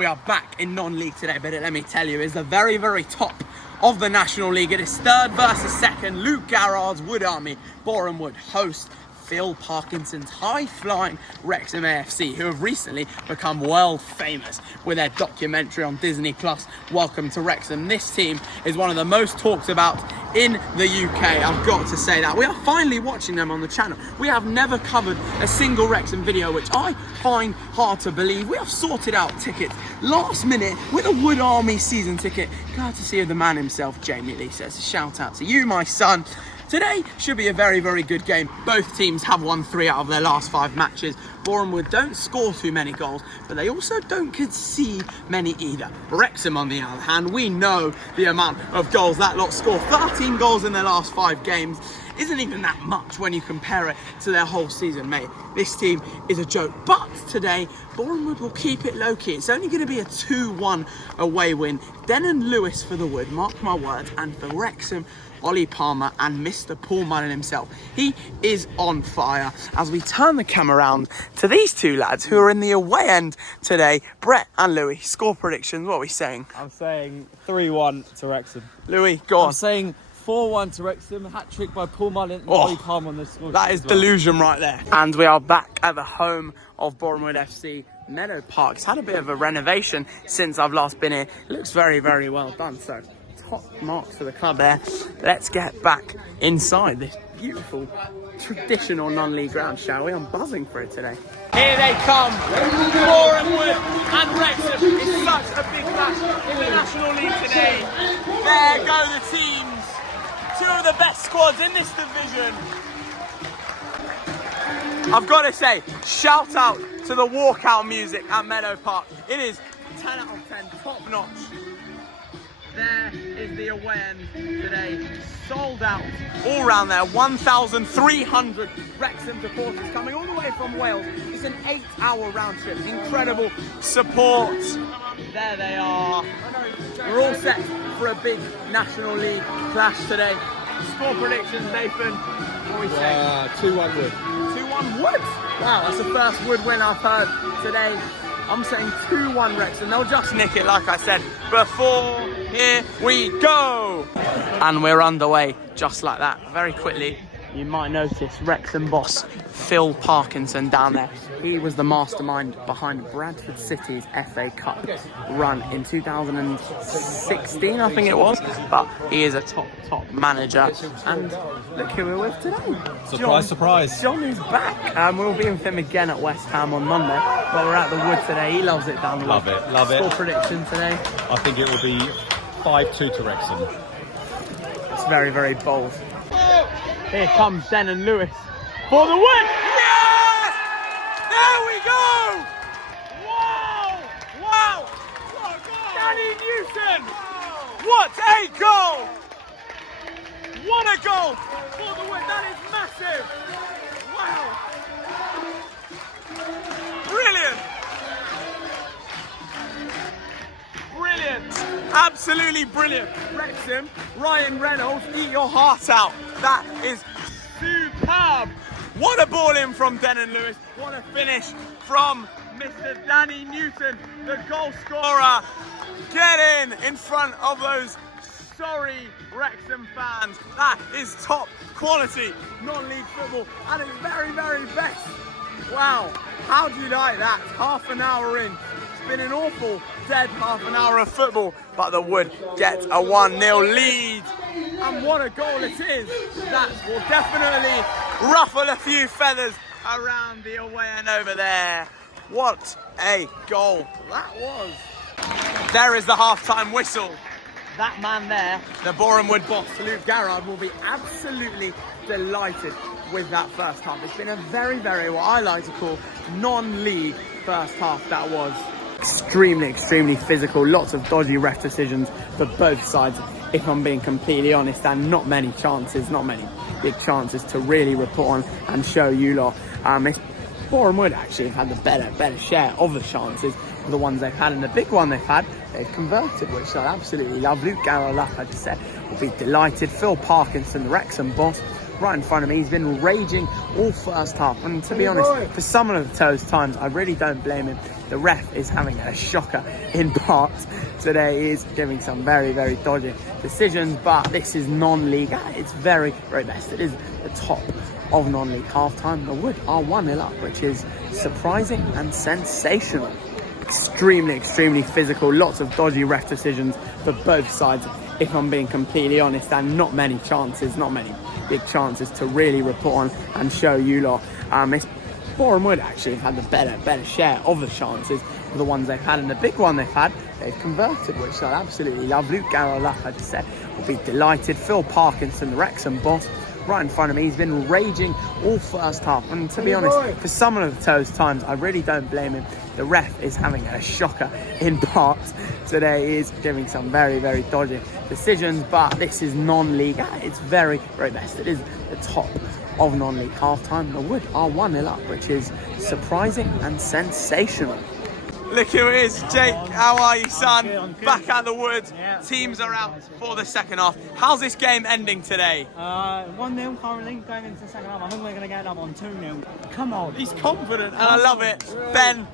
We are back in non-league today, but let me tell you, it's the very, very top of the National League. It is third versus second. Luke Garrard's Wood Army, Boreham would host Phil Parkinson's high-flying WREXHAM AFC, who have recently become world famous with their documentary on Disney+, Welcome to Wrexham. This team is one of the most talked about in the UK. I've got to say that. We are finally watching them on the channel. We have never covered a single Wrexham video, which I find hard to believe. We have sorted out tickets last minute with a Wood Army season ticket, courtesy of the man himself, Jamie Lee. Says a shout out to you, my son. Today should be a very, very good game. Both teams have won 3 out of their last 5 matches. Boreham Wood don't score too many goals, but they also don't concede many either. Wrexham, on the other hand, we know the amount of goals that lot score. 13 goals in their last 5 games isn't even that much when you compare it to their whole season, mate. This team is a joke. But today, Boreham Wood will keep it low-key. It's only going to be a 2-1 away win. Denon Lewis for the Wood, mark my words, and for Wrexham, Ollie Palmer and Mr. Paul Mullin himself. He is on fire. As we turn the camera around to these two lads who are in the away end today, Brett and Louis. Score predictions, what are we saying? I'm saying 3-1 to Wrexham. Louis, go on. I'm saying 4-1 to Wrexham, hat-trick by Paul Mullin and Ollie Palmer on the score. That is delusion right there. And we are back at the home of Boreham Wood FC, Meadow Park. It's had a bit of a renovation since I've last been here. It looks very, very well done, so top marks for the club there. Let's get back inside this beautiful traditional non-league ground, shall we? I'm buzzing for it today. Here they come, Boreham Wood and Wrexham. It's such a big match in the National League today. There go the teams, 2 of the best squads in this division. I've got to say, shout out to the walkout music at Meadow Park. It is 10 out of 10, top notch. There is the away end today, sold out all round there. 1,300 Wrexham supporters coming all the way from Wales. It's an 8-hour round trip. Incredible support. There they are. We're all set for a big National League clash today. Score predictions, Nathan. What are we saying? 2-1 Wood. 2-1 Wood? Wow, that's the first Wood win I've heard today. I'm saying 2-1 Wrexham. They'll just nick it, like I said before. Here we go. And we're underway just like that. Very quickly, you might notice Wrexham boss Phil Parkinson down there. He was the mastermind behind Bradford City's FA Cup run in 2016, I think it was. But he is a top manager. And look who we're with today. Surprise, surprise. John is back. We'll be with him again at West Ham on Monday. But we're at the Wood today. He loves it down the Wood. Love it, love it. Score prediction today. I think it will be 5-2 to Wrexham. It's very, very bold. Here comes Denon Lewis for the win! Yes! There we go! Wow! Wow! What a goal! Danny Newton! What a goal! What a goal for the win! That is massive! Wow! Brilliant! Brilliant! Absolutely brilliant! Wrexham, Ryan Reynolds, eat your heart out! That is superb! What a ball in from Denon Lewis. What a finish from Mr. Danny Newton, the goal scorer. Get in front of those sorry Wrexham fans. That is top quality non-league football at its very, very best. Wow, how do you like that? Half an hour in. It's been an awful dead half an hour of football, but the Wood get a 1-0 lead. And what a goal it is. That will definitely ruffle a few feathers around the away end over there. What a goal that was. There is the half-time whistle. That man there, the Boreham Wood boss, Luke Garrard, will be absolutely delighted with that first half. It's been a very, very, what I like to call, non-league first half that was. Extremely physical, lots of dodgy ref decisions for both sides, if I'm being completely honest, and not many big chances to really report on and show you lot. Boreham Wood actually have had the better share of the chances, the ones they've had, and the big one they've had, they've converted, which I absolutely love. Luke Garrard, like I just said, will be delighted. Phil Parkinson, the Wrexham boss, right in front of me. He's been raging all first half, and to be honest, for some of those times, I really don't blame him. The ref is having a shocker in parts today. He is giving some very, very dodgy decisions, but this is non-league at its very, very best. It is the top of non-league half-time. The Wood are 1-0 up, which is surprising and sensational. Extremely physical, lots of dodgy ref decisions for both sides, if I'm being completely honest, and not many big chances to really report on and show you lot. It's Boreham Wood actually have had the better share of the chances of the ones they've had, and the big one they've had, they've converted, which I absolutely love. Luke Garrard, like I just said, will be delighted. Phil Parkinson, the Wrexham boss, right in front of me. He's been raging all first half, and to be honest, for some of those times, I really don't blame him. The ref is having a shocker in parts today. He is giving some very, very dodgy decisions, but this is non-league at its very, very best. It is the top of non-league half-time. The Wood are 1-0 up, which is surprising and sensational. Look who it is, Jake. How are you, son? Good. Back at the Wood. Yeah. Teams are out for the second half. How's this game ending today? 1-0 currently going into the second half. I think we're going to get another one 2-0. Come on. He's confident, and I love it. Ben,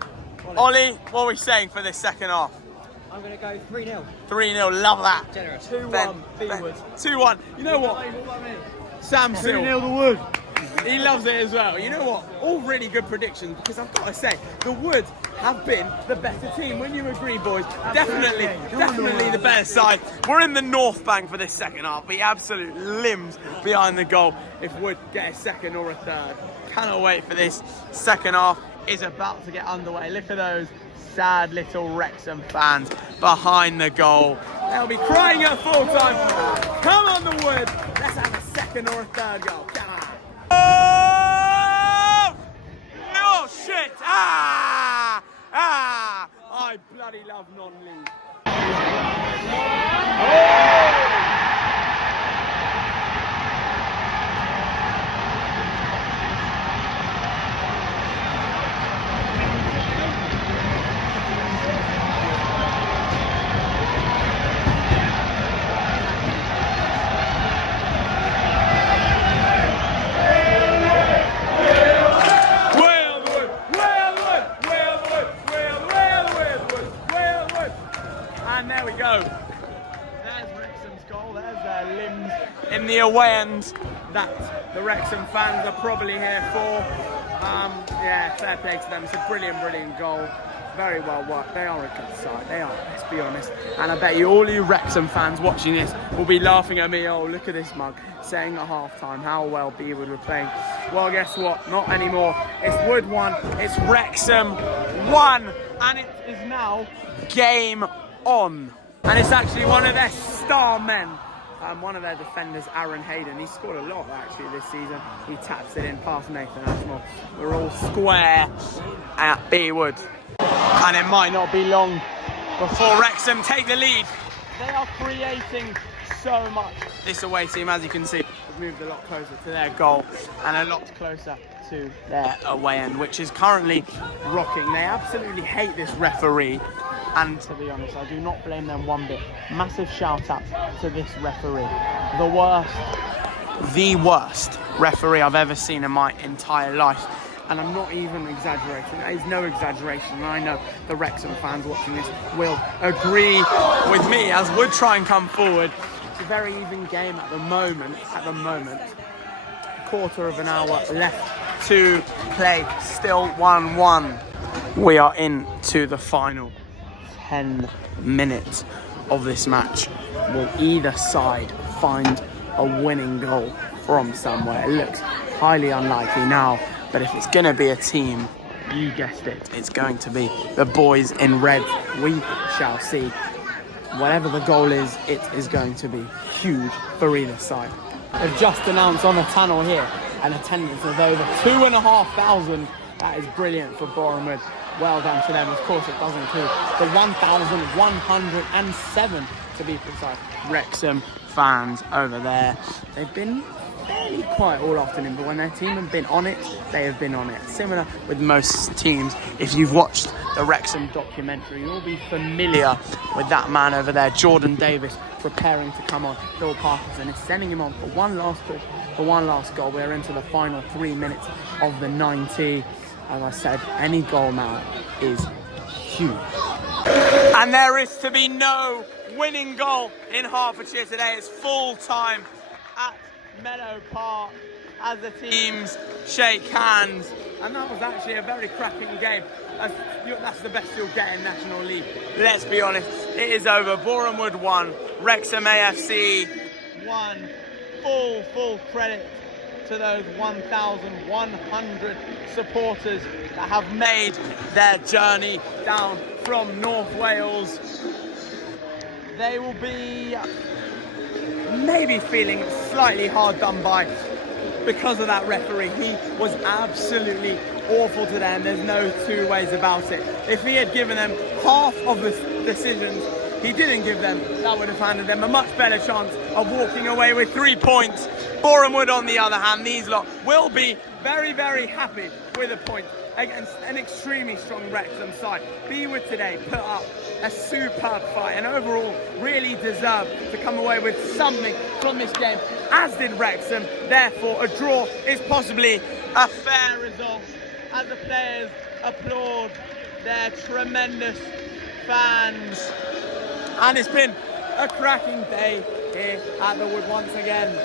Ollie, what are we saying for this second half? I'm going to go 3-0. 3-0, love that. 2-1. Ben, 2-1. You know what? Sam Sill. 2-0 the Wood. He loves it as well. You know what? All really good predictions, because I've got to say, the Wood have been the better team. Wouldn't you agree, boys? Definitely the better side. We're in the North Bank for this second half. The absolute limbs behind the goal if Wood get a second or a third. Cannot wait for this second half. Is about to get underway. Look at those sad little Wrexham fans behind the goal. They'll be crying at full time. Come on, the Wood. Let's have a second or a third goal. Come on. Oh! No shit! I bloody love non-league. And there we go. There's Wrexham's goal. There's their limbs in the away end that the Wrexham fans are probably here for. Yeah, fair play to them. It's a brilliant goal. Very well worked. They are a good side. They are, let's be honest. And I bet you all you Wrexham fans watching this will be laughing at me. Oh, look at this mug, saying at half-time how well Bewood were playing. Well, guess what? Not anymore. It's Wood 1. It's Wrexham 1. And it is now game on. And it's actually one of their star men, one of their defenders, HAYDEN. He scored a lot actually this season. He taps it in past Nathan Ashmore. We're all square at Bewood, and it might not be long before Wrexham take the lead. They are creating so much. This away team, as you can see, has moved a lot closer to their goal and a lot closer to their away end, which is currently rocking. They absolutely hate this referee, and to be honest, I do not blame them one bit. Massive shout out to this referee. The worst referee I've ever seen in my entire life. And I'm not even exaggerating. That is no exaggeration. And I know the Wrexham fans watching this will agree with me as Wood try and come forward. It's a very even game at the moment. Quarter of an hour left to play. Still 1-1. We are into the final 10 minutes of this match. Will either side find a winning goal from somewhere? It looks highly unlikely now, but if it's going to be a team, you guessed it, it's going to be the boys in red. We shall see. Whatever the goal is, it is going to be huge for either side. They've just announced on the tunnel here an attendance of over 2,500. That is brilliant for Boreham Wood. Well done to them. Of course, it doesn't include the 1,107, to be precise, Wrexham fans over there. They've been fairly quiet all afternoon, but when their team have been on it, they have been on it. Similar with most teams. If you've watched the Wrexham documentary, you'll be familiar with that man over there, Jordan Davis, preparing to come on. Phil Parkinson is sending him on for one last push, for one last goal. We're into the final 3 minutes of the 90. As I said, any goal now is huge. And there is to be no winning goal in Hertfordshire today. It's full time at Meadow Park as the teams shake hands. And that was actually a very cracking game. That's the best you'll get in National League. Let's be honest, it is over. Boreham Wood 1, Wrexham AFC 1. Full credit to those 1,100 supporters that have made their journey down from North Wales. They will be maybe feeling slightly hard done by because of that referee. He was absolutely awful to them. There's no two ways about it. If he had given them half of the decisions he didn't give them, that would have handed them a much better chance of walking away with 3 points. Boreham Wood, on the other hand, these lot will be very, very happy with a point against an extremely strong Wrexham side. Bewood today put up a superb fight and overall really deserved to come away with something from this game, as did Wrexham. Therefore, a draw is possibly a fair result as the players applaud their tremendous fans. And it's been a cracking day here at the Wood once again.